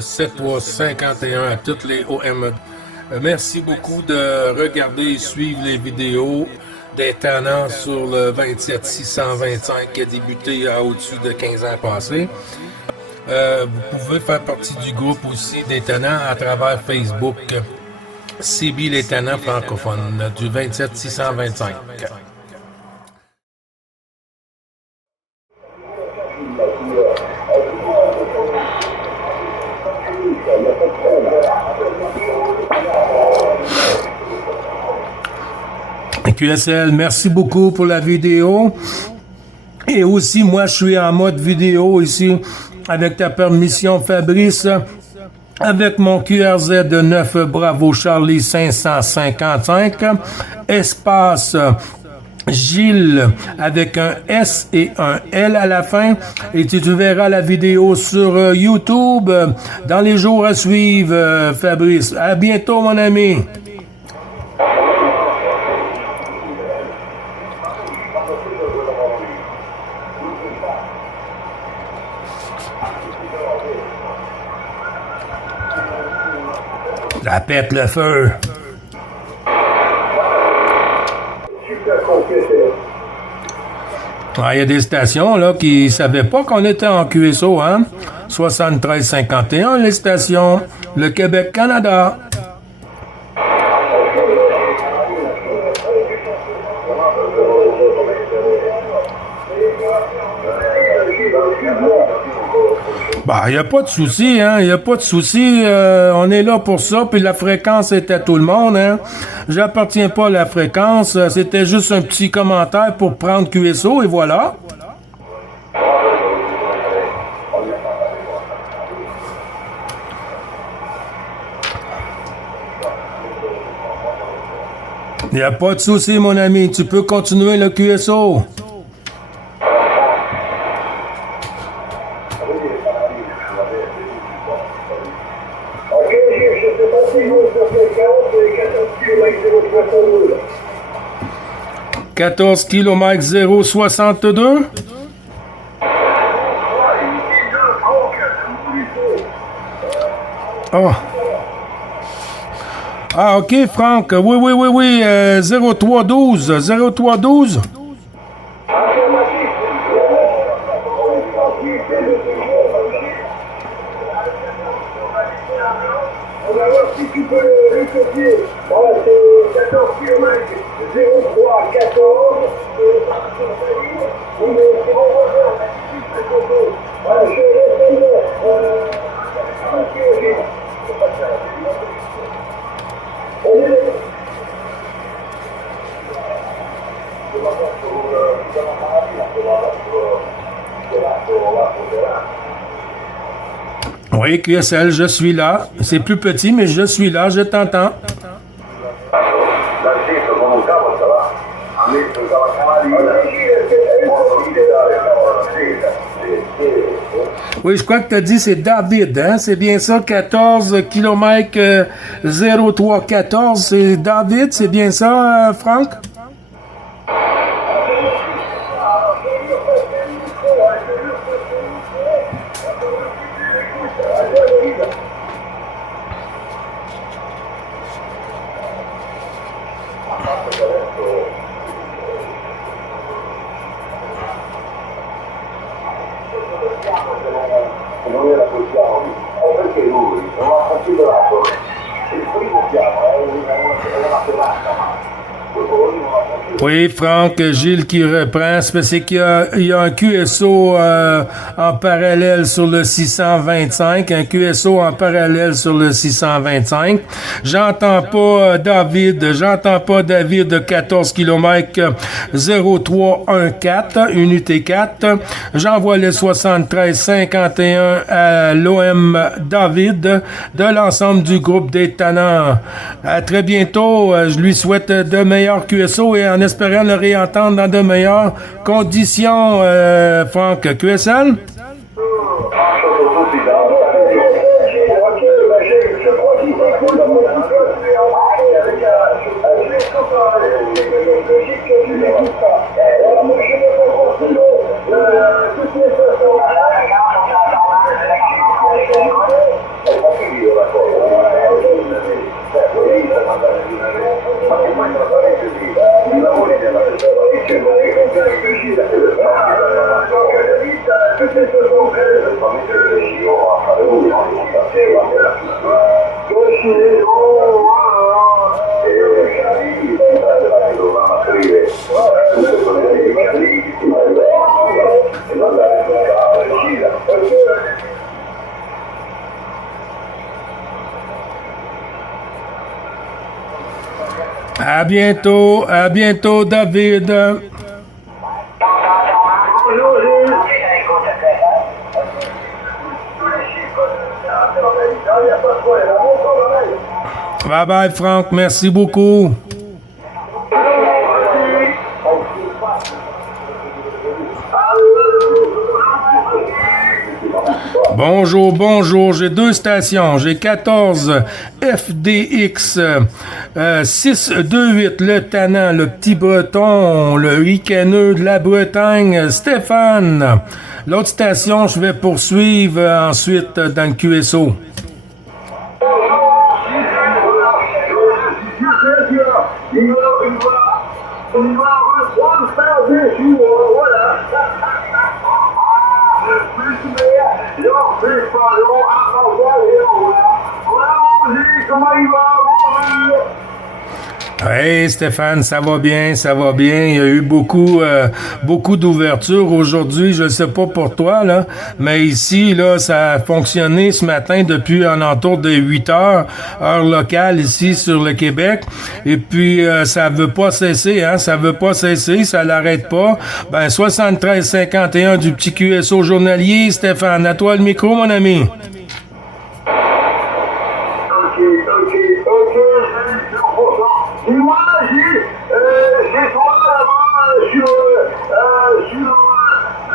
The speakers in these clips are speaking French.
7351 à toutes les OM. Merci beaucoup de regarder et suivre les vidéos des tannants sur le 27625 qui a débuté à au-dessus de 15 ans passés. Vous pouvez faire partie du groupe aussi des tannants à travers Facebook. CB les tannants francophones du 27625. QSL, merci beaucoup pour la vidéo. Et aussi, moi, je suis en mode vidéo ici, avec ta permission, Fabrice, avec mon QRZ de 9 Bravo Charlie 555, espace Gilles avec un S et un L à la fin. Et tu verras la vidéo sur YouTube dans les jours à suivre, Fabrice. À bientôt, mon ami. Ça pète le feu. Il y a des stations là qui ne savaient pas qu'on était en QSO, hein? 7351, les stations. Le Québec-Canada. Bah, il n'y a pas de souci, hein, il n'y a pas de souci, on est là pour ça, puis la fréquence est à tout le monde, hein. J'appartiens pas à la fréquence, c'était juste un petit commentaire pour prendre QSO, et voilà. Il n'y a pas de souci, mon ami, tu peux continuer le QSO. « 14 km 062. Oh. Ah, ok, Franck. Oui. 0312. 0312. On va voir si tu peux le copier. Voilà, c'est 14 km 03 14. On est sur voilà, je Oui, QSL, je suis là. C'est plus petit, mais je suis là, je t'entends. Oui, je crois que tu as dit c'est David, hein? C'est bien ça, 14 km 0314, c'est David, c'est bien ça, Franck? non era quel piano lì, perché lui non ha considerato il primo piano è una pedata, ma Oui, Franck, Gilles qui reprend. C'est qu'il y a un QSO en parallèle sur le 625, un QSO en parallèle sur le 625. J'entends pas David de 14 km 0314, unité 4. J'envoie le 7351 à l'OM David de l'ensemble du groupe des tannants. À très bientôt. Je lui souhaite de meilleurs QSO et en espérant le réentendre dans de meilleures conditions, Franck. QSL? À bientôt, David. Bye bye, Franck. Merci beaucoup. Bonjour, j'ai deux stations. J'ai 14 FDX 628, le tannant, le petit breton, le ricaneux de la Bretagne, Stéphane. L'autre station, je vais poursuivre ensuite dans le QSO. Hey Stéphane, ça va bien, ça va bien. Il y a eu beaucoup d'ouverture aujourd'hui. Je ne sais pas pour toi, là, mais ici, là, ça a fonctionné ce matin depuis en entour de 8 heures, heure locale ici sur le Québec. Et puis, ça veut pas cesser, hein, ça veut pas cesser, ça l'arrête pas. Ben, 73-51 du petit QSO journalier. Stéphane, à toi le micro, mon ami. Et moi, j'ai trouvé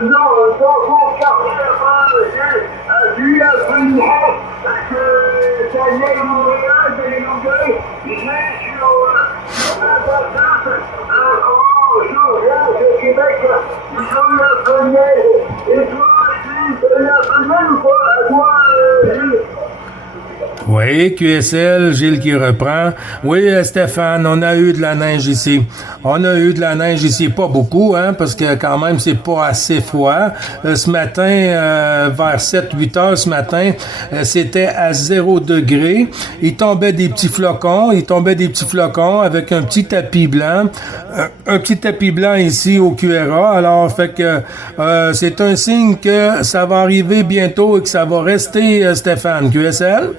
là-bas dans mon quartier, j'ai eu un peu de haine, parce que ça vient de Montréal, de Longueuil, j'ai sur la Bassette, au Québec, ils ont eu un peu de neige. Et toi, j'ai eu un peu de neige ou pas? À toi, Gilles? Oui, QSL, Gilles qui reprend. Oui, Stéphane, on a eu de la neige ici. On a eu de la neige ici, pas beaucoup, hein, parce que quand même, c'est pas assez froid. Ce matin, vers 7-8 heures ce matin, c'était à 0 degré. Il tombait des petits flocons avec un petit tapis blanc. Un petit tapis blanc ici au QRA. Alors, fait que c'est un signe que ça va arriver bientôt et que ça va rester, Stéphane. QSL?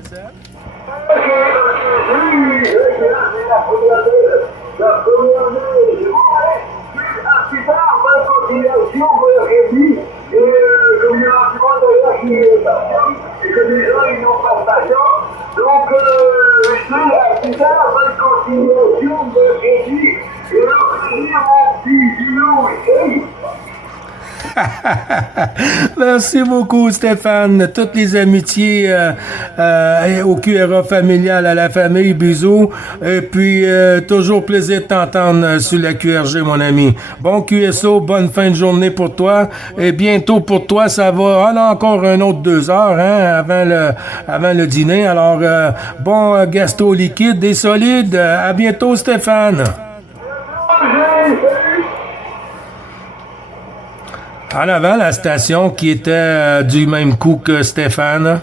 Merci beaucoup, Stéphane. Toutes les amitiés au QRA familial, à la famille, bisous. Et puis, toujours plaisir de t'entendre sur la QRG, mon ami. Bon QSO, bonne fin de journée pour toi. Et bientôt pour toi, ça va. On a encore un autre 2 heures hein, avant le dîner. Alors, bon gastro liquide et solide. À bientôt, Stéphane. En avant, la station qui était du même coup que Stéphane.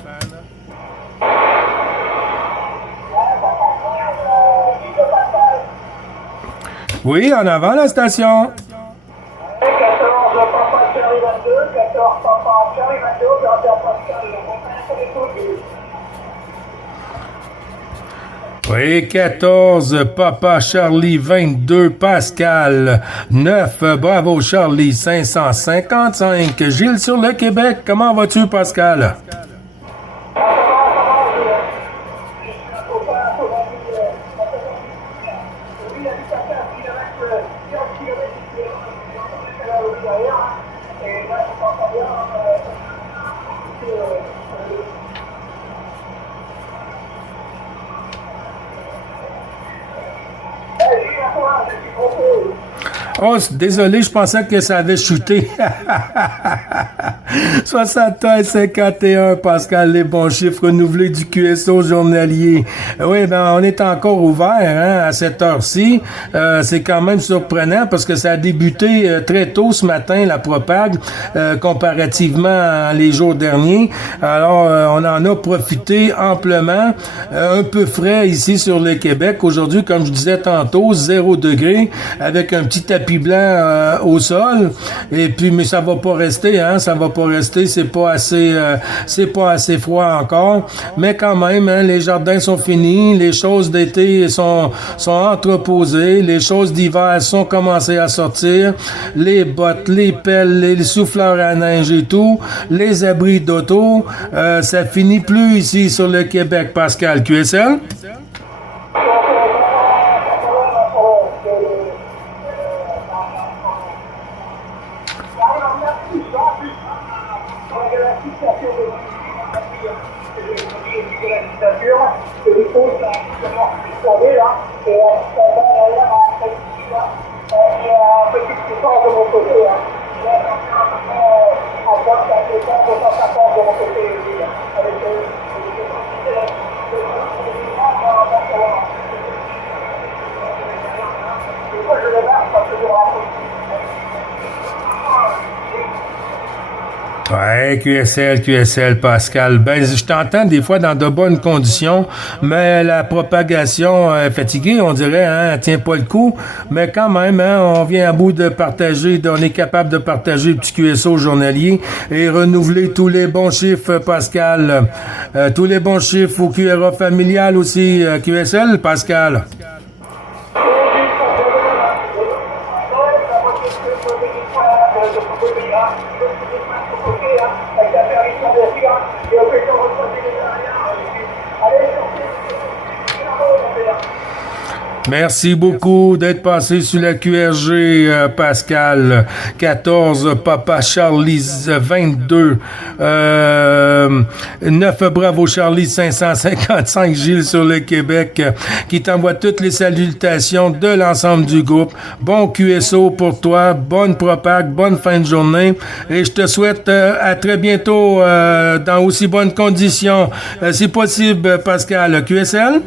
Oui, en avant, la station. 14 Papa Charlie 22, 14 Papa Charlie 22, opérateur Pascal, Oui, 14, Papa Charlie 22, Pascal 9, Bravo Charlie 555, Gilles sur le Québec. Comment vas-tu, Pascal? Oh, désolé, je pensais que ça avait chuté. 73-51, Pascal, les bons chiffres renouvelés du QSO journalier. Oui, ben, on est encore ouvert, hein, à cette heure-ci. C'est quand même surprenant parce que ça a débuté très tôt ce matin, la propague, comparativement à les jours derniers. Alors, on en a profité amplement. Un peu frais ici sur le Québec. Aujourd'hui, comme je disais tantôt, 0 degré avec un petit tapis blanc au sol. Et puis, mais ça va pas rester, hein, ça va pas rester. C'est pas assez froid encore. Mais quand même, hein, les jardins sont finis, les choses d'été sont entreposées, les choses d'hiver sont commencées à sortir, les bottes, les pelles, les souffleurs à neige et tout, les abris d'auto, ça finit plus ici sur le Québec, Pascal. QSL? Ouais, QSL, Pascal. Ben, je t'entends des fois dans de bonnes conditions, mais la propagation est fatiguée, on dirait, hein, elle tient pas le coup. Mais quand même, hein, on vient à bout de partager, on est capable de partager le petit QSO journalier et renouveler tous les bons chiffres, Pascal. Tous les bons chiffres au QRA familial aussi, QSL, Pascal. Merci beaucoup d'être passé sur la QRG, Pascal. 14, Papa Charlie 22. 9, Bravo Charlie 555, Gilles sur le Québec, qui t'envoie toutes les salutations de l'ensemble du groupe. Bon QSO pour toi, bonne propague, bonne fin de journée. Et je te souhaite à très bientôt dans aussi bonnes conditions. Si possible, Pascal. QSL?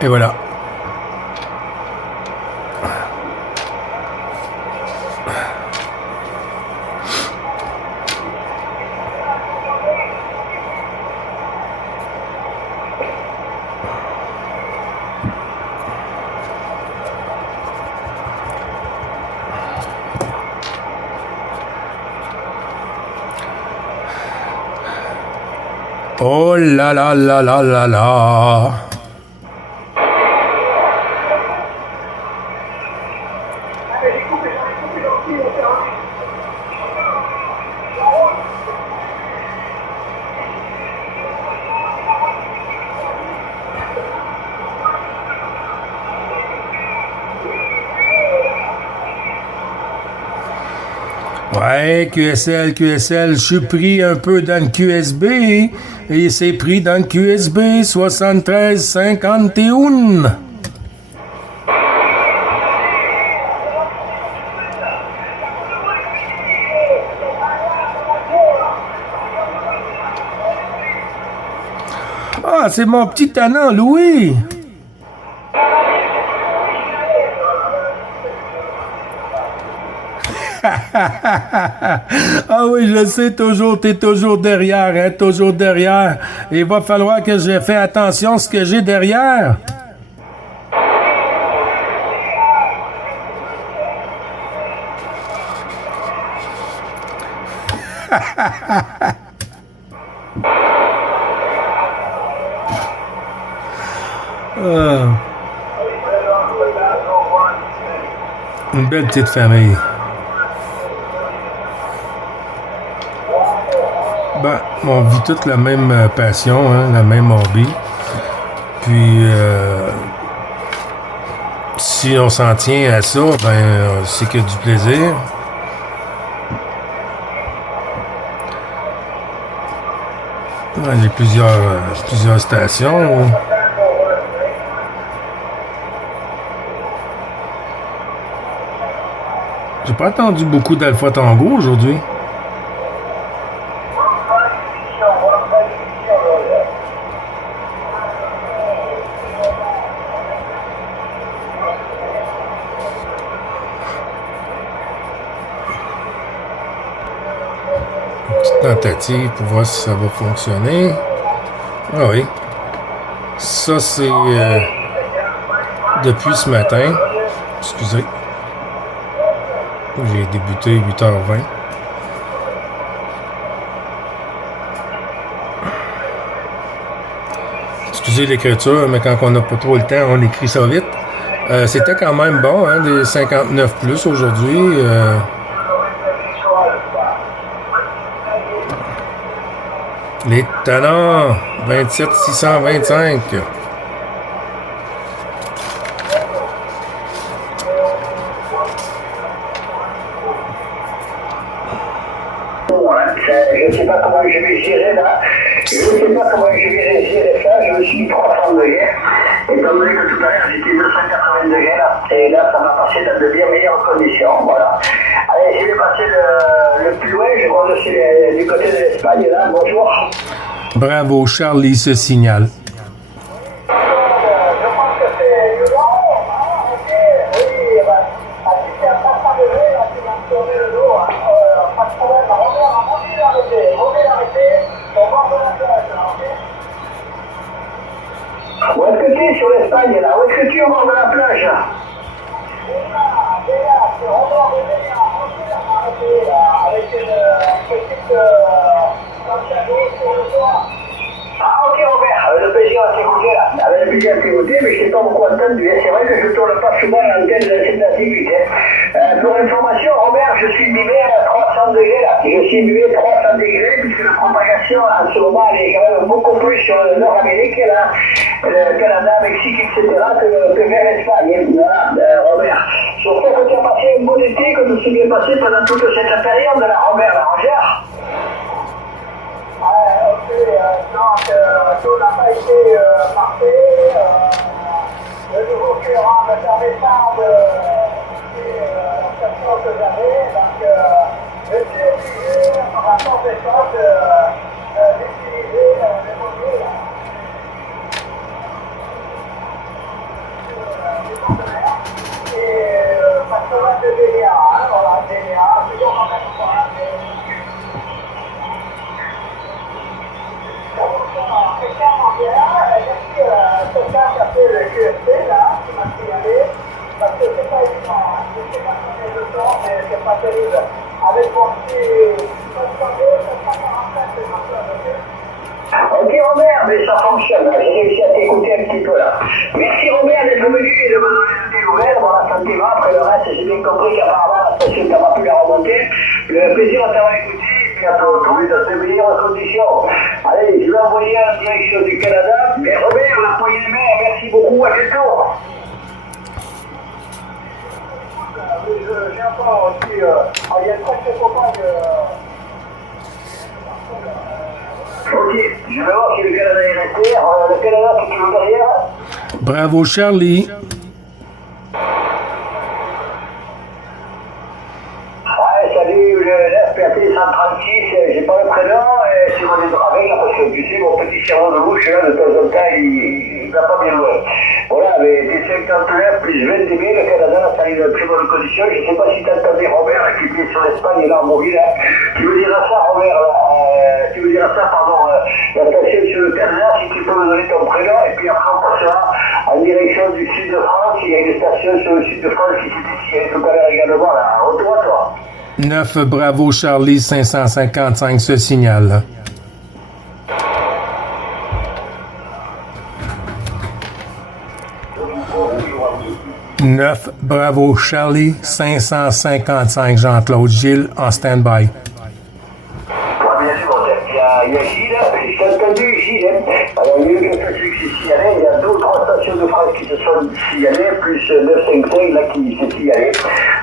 Et voilà. Oh là là là là là là. Ouais, QSL, je suis pris un peu dans le QSB et c'est pris dans le QSB 73-51. Ah, c'est mon petit tannant, Louis. Ah oui, je sais, t'es toujours derrière, hein, toujours derrière. Il va falloir que je fasse attention à ce que j'ai derrière. Une belle petite famille. Ben, on vit toute la même passion, hein, la même hobby. Puis, si on s'en tient à ça, ben, c'est que du plaisir. Ouais, j'ai plusieurs stations. J'ai pas entendu beaucoup d'Alpha Tango aujourd'hui. Tentative pour voir si ça va fonctionner. Ah oui. Ça, c'est depuis ce matin. Excusez. J'ai débuté 8h20. Excusez l'écriture, mais quand on n'a pas trop le temps, on écrit ça vite. C'était quand même bon, hein, des 59 plus aujourd'hui. Les talents, 27 625. Je ne sais pas comment je vais gérer là. Je ne sais pas comment je vais gérer ça. Je me suis mis 300 degrés. Étant donné que tout à l'heure j'étais 280 degrés là. Et là ça m'a passé dans de bien meilleures conditions. Voilà. Allez, je vais passer le plus loin. Je vois aussi du côté de l'Espagne là. Bonjour. Bravo, Charlie se signale. Je pense que c'est le long. Ok. Oui, à 300 degrés, là, tu vas me tourner le dos. Pas de problème. Revenez l'arrêter. On va de la plage, ok. Où est-ce que tu es sur l'Espagne là? Où est-ce que tu es au bord de la plage? Déjà, c'est au bord de Vénia. On s'est arrêté là, avec une petite Santiago sur le toit. Ah ok Robert, le plaisir à t'écouter là. Avec le plaisir à t'écouter, mais je ne sais pas beaucoup entendu. C'est vrai que je ne tourne pas souvent à l'antenne de cette activité. Pour information, Robert, je suis mimé à 300 degrés là. Je suis mimé à 300 degrés puisque la propagation en ce moment elle est quand même beaucoup plus sur le Nord-Amérique, là, le Canada, Mexique, etc. que vers l'Espagne. Voilà, Robert. J'espère que tu as passé un bon été, que tu t'es bien passé pendant toute cette période là, Robert, la Rangère. Ok, donc tout n'a pas été parfait. Le nouveau curant me permettant de la station que j'avais, donc je suis obligé, par rapport des choses, d'utiliser les modules des conteneurs. Et parce qu'on a de DNA, voilà, DNA, toujours en même temps. Quelqu'un en vient, merci quelqu'un qui a fait le QFC là, qui m'a signalé, parce que c'est pas évident, je ne sais pas combien de temps, mais c'est pas terrible. Avec mon petit 745, c'est comme ça, ok Robert, mais ça fonctionne, j'ai réussi à t'écouter un petit peu là. Merci Robert d'être venu et de me donner de tes nouvelles, bon la santé va, après le reste j'ai bien compris qu'apparemment la station t'as pas pu la remonter. Le plaisir de t'avoir écouté et puis à te retrouver dans de meilleures conditions. Allez, je vais envoyer en direction du Canada, mais Robert, la poignée de main, merci beaucoup, à bientôt. Oui, j'ai encore aussi, il y a presque copain de... Ok, je vais voir si le Canada est resté. Le Canada, c'est toujours derrière. Bravo, Charlie. Ouais, salut, le FPAT 136, j'ai pas le prénom, c'est mon avec là, parce que tu sais, mon petit cerveau de bouche, là, de temps en temps, il va pas bien loin. Voilà, mais des 59 plus 20 dB, le Canada, là, ça a une très bonne condition. Je sais pas si t'as entendu Robert, là, qui est sur l'Espagne, là, en mobile, là. Tu me diras ça, Robert, là, la station sur le Canada, si tu peux me donner ton prénom, et puis après on passera en direction du sud de France. Il y a une station sur le sud de France qui s'est dessinée tout à l'heure également, là. Retour à toi. 9 Bravo Charlie 555 se signale. Neuf Bravo Charlie 555 Jean-Claude Gilles en stand-by. Il y a Gilles, j'ai entendu Gilles. Alors il y a eu quelques trucs qui s'est signalé, il y a 2 ou 3 stations de France qui se sont signalées, plus 955 là qui s'est signalé.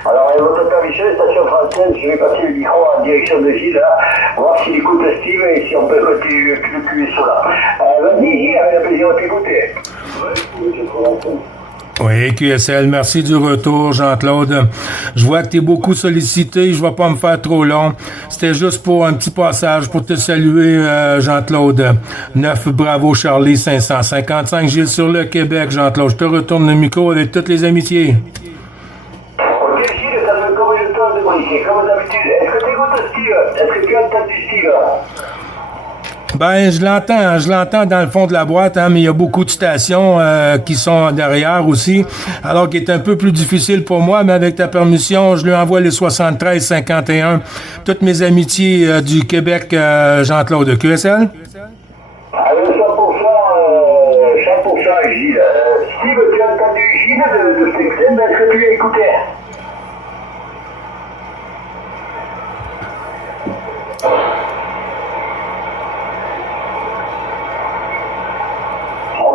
Alors votre permission, station française, je vais passer le micro en direction de Gilles, là, voir s'il écoute Steve et si on peut continuer le QSO là. Vas-y Gilles, avec le plaisir de t'écouter. Ouais, je Oui, QSL, merci du retour, Jean-Claude. Je vois que tu es beaucoup sollicité, je vais pas me faire trop long. C'était juste pour un petit passage pour te saluer, Jean-Claude. 9, bravo Charlie, 555, Gilles sur le Québec, Jean-Claude. Je te retourne le micro avec toutes les amitiés. Ok, Gilles, ça fait combien de temps de briquer, comme d'habitude? Est-ce que tu écoutes Steve? Est-ce que tu as entendu Steve? Ben, je l'entends dans le fond de la boîte, hein, mais il y a beaucoup de stations qui sont derrière aussi, alors qu'il est un peu plus difficile pour moi, mais avec ta permission, je lui envoie les 73-51. Toutes mes amitiés du Québec, Jean-Claude de QSL. Avec 100%, Gilles. Steve, tu as entendu Gilles de Stexen? Est-ce que tu l'as écouté?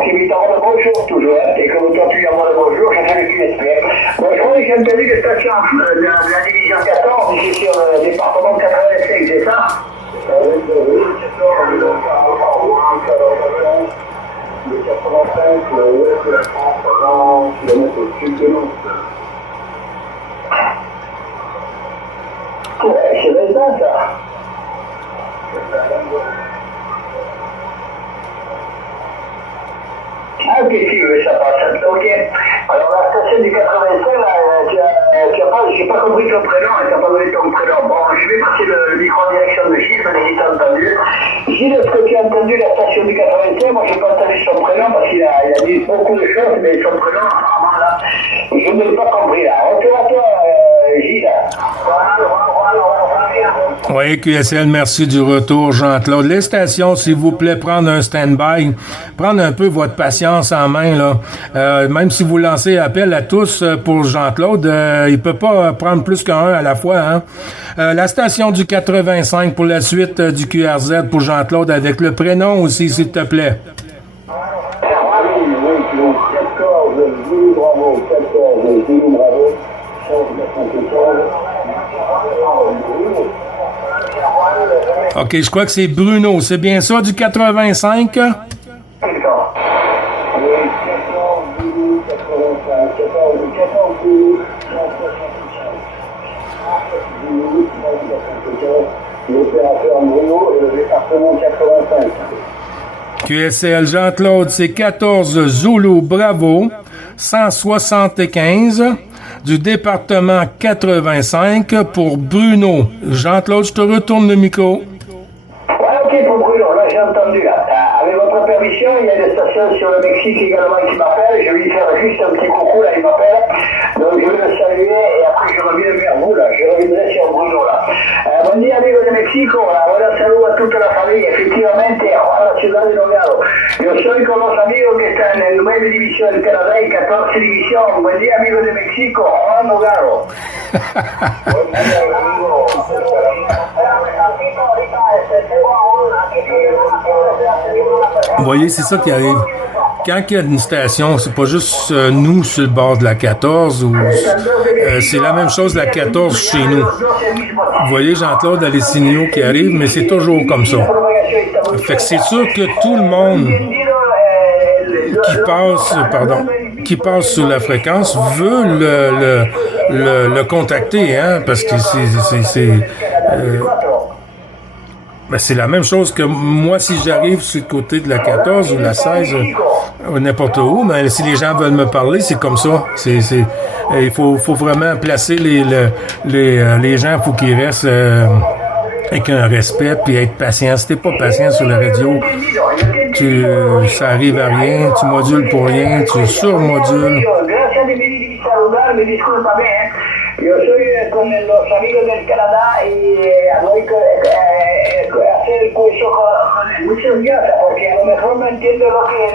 Qui t'envoie le bonjour toujours, hein, et comme toi tu lui envoies le bonjour, j'ai fait le QSP. Bon, je crois que j'ai entendu les stations de la division 14, ici sur le département 85, c'est ça? Oui, le 85, l'ouest de la France, à 20 km au sud de Nantes. Ouais, c'est récent ça. Ah, ok, si, oui, ça passe. Ok. Alors, la station du 85, là, j'ai pas compris ton prénom, tu n'as pas donné ton prénom. Bon, je vais passer le micro en direction de Gilles, mais si tu as entendu. Gilles, est-ce que tu as entendu la station du 85? Moi, j'ai pas entendu son prénom parce qu'il a dit beaucoup de choses, mais son prénom, apparemment, là, je ne l'ai pas compris, là. Retour à toi, Gilles. Oui, QSL, merci du retour, Jean-Claude. Les stations, s'il vous plaît, prendre un stand-by, prendre un peu votre patience en main, là. Même si vous lancez appel à tous pour Jean-Claude, il peut pas prendre plus qu'un à la fois, hein. La station du 85 pour la suite du QRZ pour Jean-Claude avec le prénom aussi, s'il te plaît. Oui, 14, Zulu, bravo, 14, Zulu, bravo, 174. OK, je crois que c'est Bruno. C'est bien ça, du 85? C'est ça. Oui, 14, Zulu, 85, 14, Zulu, 175. Zulu, 175, l'opérateur Bruno et le département 85. QSL Jean-Claude, c'est 14 Zulu Bravo, 175 du département 85 pour Bruno. Jean-Claude, je te retourne le micro. Ouais, ok, pour Bruno, là j'ai entendu là. Avec votre permission, il y a des stations sur le Mexique également qui m'appellent. Je vais lui faire juste un petit coucou là, il m'appelle. Donc je vais le saluer et après je reviens vers vous là. Je reviendrai sur Bruno là. Buen día amigos de México, ahora saludo a toda la familia. Efectivamente, Juan, la ciudad de Nogaro. Yo soy con los amigos que están en 9 división del Canadá y 14 división. Buen día amigos de México, Juan Nogaro. Buen día amigos. Vous voyez, c'est ça qui arrive. Quand il y a une station, c'est pas juste nous sur le bord de la 14, ou c'est la même chose la 14 chez nous. Vous voyez, Jean-Claude, a les signaux qui arrivent, mais c'est toujours comme ça. Fait que c'est sûr que tout le monde qui passe sur la fréquence veut le contacter, hein, parce que c'est la même chose que moi, si j'arrive sur le côté de la 14 ou la 16, ou n'importe où, mais si les gens veulent me parler, c'est comme ça. Il faut vraiment placer les gens, il faut qu'ils restent avec un respect puis être patient. Si t'es pas patient sur la radio, ça arrive à rien, tu modules pour rien, tu surmodules. Yo soy con los amigos del Canadá y voy a hacer el curso con él. Muchas gracias, porque a lo mejor no entiendo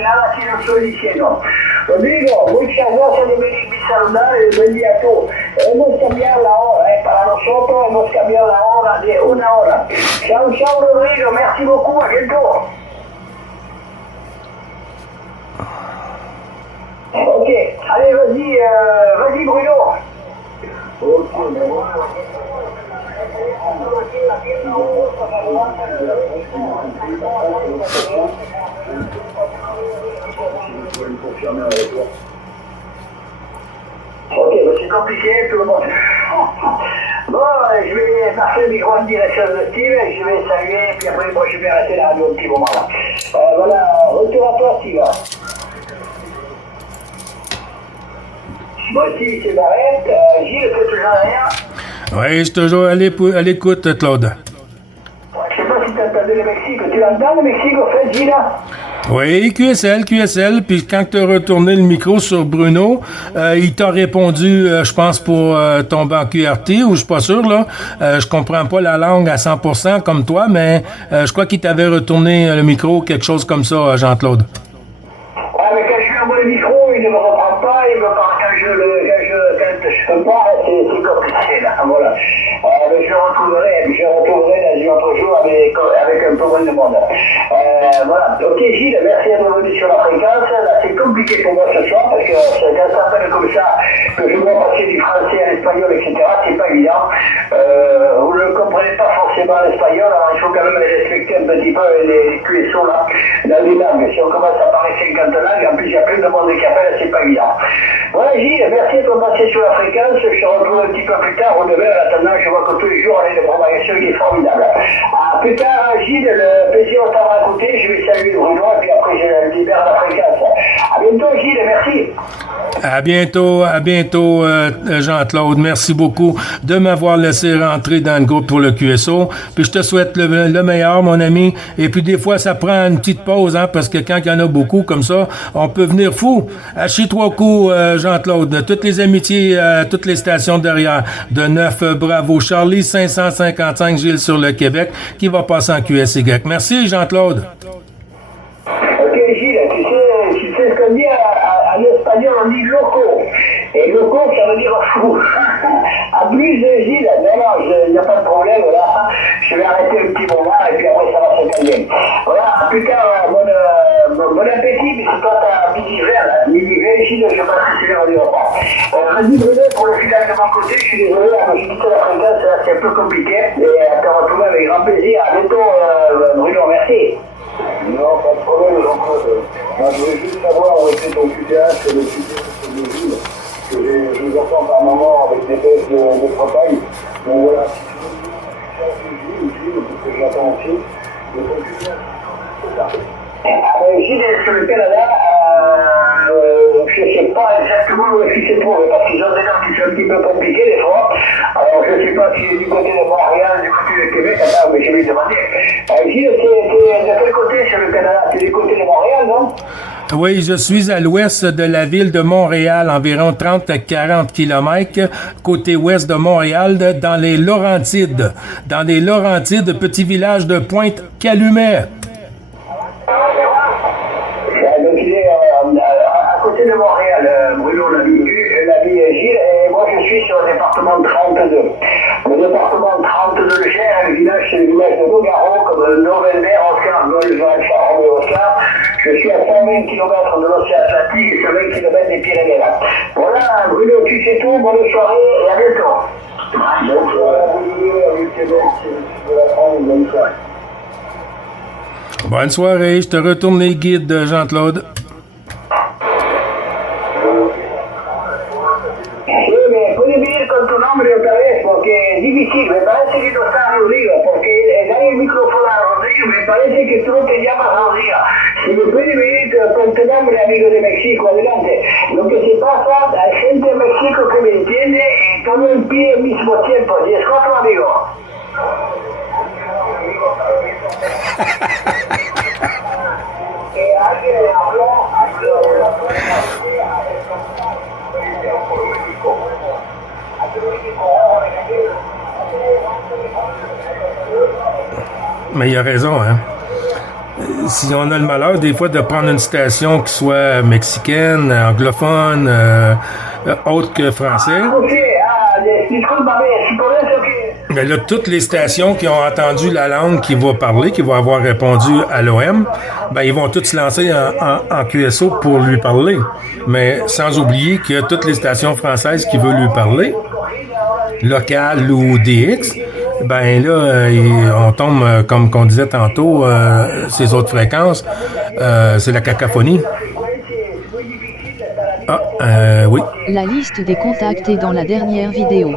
nada que yo estoy diciendo. Rodrigo, muchas gracias de venir a saludar y buen día a tú. Hemos cambiado la hora, para nosotros hemos cambiado la hora de 1 hora. Chao, chao Rodrigo, merci beaucoup, à bientôt. Ok, allez, vas-y Bruno. compliqué, tout le monde. Bon, je vais passer le micro en direction de Steve, je vais saluer, puis après, moi, je vais arrêter la radio un petit moment. Voilà, retour à toi, Steve. Moi aussi, c'est Barrette. Gilles, c'est toujours rien? Oui, je suis toujours à l'écoute, Claude. Je sais pas si tu as entendu le Mexique. Tu l'entends, le Mexique, au fait, Gilles? Oui, QSL, puis quand tu as retourné le micro sur Bruno, il t'a répondu, je pense, pour tomber en QRT, ou je suis pas sûr, là. Je comprends pas la langue à 100% comme toi, mais je crois qu'il t'avait retourné le micro, quelque chose comme ça, Jean-Claude. Ouais, mais quand je lui envoie le micro, il ne me reprend pas, il me parle quand je peux pas, c'est compliqué, là, voilà. Mais je le retrouverai dans un autre jour avec un peu moins de monde. Voilà. Ok, Gilles, merci d'être revenu sur la fréquence. Là, c'est compliqué pour moi ce soir, parce que quand ça s'appelle comme ça, que je dois passer du français à l'espagnol, etc., c'est pas évident. Vous ne comprenez pas forcément l'espagnol, alors il faut quand même les respecter un petit peu les QSO là, dans les langues. Si on commence à parler 50 langues, en plus il y a plein de monde qui appelle, c'est pas évident. Voilà Gilles, merci de passer sur la fréquence, je te retrouve un petit peu plus tard, au demain, en attendant, je vois que tous les jours on a une propagation qui est formidable. Plus tard Gilles, le plaisir de t'avoir écouté, je vais saluer Bruno, et puis après je libère la fréquence. A bientôt Gilles, merci. À bientôt, Jean-Claude. Merci beaucoup de m'avoir laissé rentrer dans le groupe pour le QSO. Puis je te souhaite le meilleur, mon ami. Et puis des fois, ça prend une petite pause, hein, parce que quand il y en a beaucoup comme ça, on peut venir fou. À chez trois coups, Jean-Claude. Toutes les amitiés, toutes les stations derrière. De 9, bravo. Charlie, 555, Gilles sur le Québec, qui va passer en QSY. Merci, Jean-Claude. Ok, Gilles, tu sais ce qu'on dit en espagnol, on dit loco. Et loco, ça veut dire fou. Abuse, Gilles. Non, il n'y a pas de problème, là. Je vais arrêter un petit moment et puis après ça va se calmer. Voilà, plus tard, bon appétit, mais c'est toi ta midi-vert, là. Midi-vert, Gilles, je pense que c'est l'heure du repas. Vas-y, Bruno, pour le final de mon côté, je suis désolé, j'ai quitté la fréquence, là, c'est un peu compliqué. Et à te retrouver avec grand plaisir. À bientôt, Bruno, merci. Non, pas de problème, Jean-Claude. Moi, je voulais juste savoir où était ton QTH et le QTH de Gilles, que je vous entends par moment avec des baisses de travail. Donc voilà, si tu veux le QTH de Gilles, parce que j'attends aussi, de ton QTH. C'est ça. Gilles est sur le Canada, je ne sais pas exactement où est-ce qu'il se trouve, parce qu'ils ont des noms qui sont un petit peu compliqués des fois. Alors je ne sais pas s'il est du côté de Montréal, du côté de Québec, attends, mais je vais lui demander. Gilles, c'est de quel côté sur le Canada? C'est du côté de Montréal, non? Oui, je suis à l'ouest de la ville de Montréal, environ 30 à 40 kilomètres, côté ouest de Montréal, dans les Laurentides. Dans les Laurentides, petit village de Pointe-Calumet. Donc il est à côté de Montréal, Bruno, la vie Gilles, et moi je suis sur le département 32. Le département 32 de Gers, le village, c'est le village de Nogaro, comme Novelmer, Oscar, Golf, Alpha, Romeo, Oscar. Je suis à 120 km de l'océan Atlantique et 120 km des Pyrénées là. Voilà, Bruno, tu sais tout, bonne soirée et à bientôt. Bonne soirée à vous, avec Québec, c'est le sud de la France, bonne soirée. Bonne soirée, je te retourne les guides, Jean-Claude. Sí, me puedes venir con tu nombre otra vez porque es difícil, me parece que no está Rodrigo, porque dar el micrófono a Rodrigo, me parece que tú no te llamas Rodrigo. Si me puedes venir con tu nombre, amigo de México, adelante. Lo que se pasa, hay gente de México que me entiende y todo en pie al mismo tiempo. ¿Y es otro amigo? Que alguien le habló Mais il a raison, hein. Si on a le malheur, des fois, de prendre une station qui soit mexicaine, anglophone, autre que français. Mais là, toutes les stations qui ont entendu la langue qui va parler, qui va avoir répondu à l'OM, ben, ils vont tous se lancer en QSO pour lui parler. Mais sans oublier qu'il y a toutes les stations françaises qui veulent lui parler, locales ou DX, ben là, on tombe, comme qu'on disait tantôt, ces autres fréquences, c'est la cacophonie. Ah, oui. La liste des contacts est dans la dernière vidéo.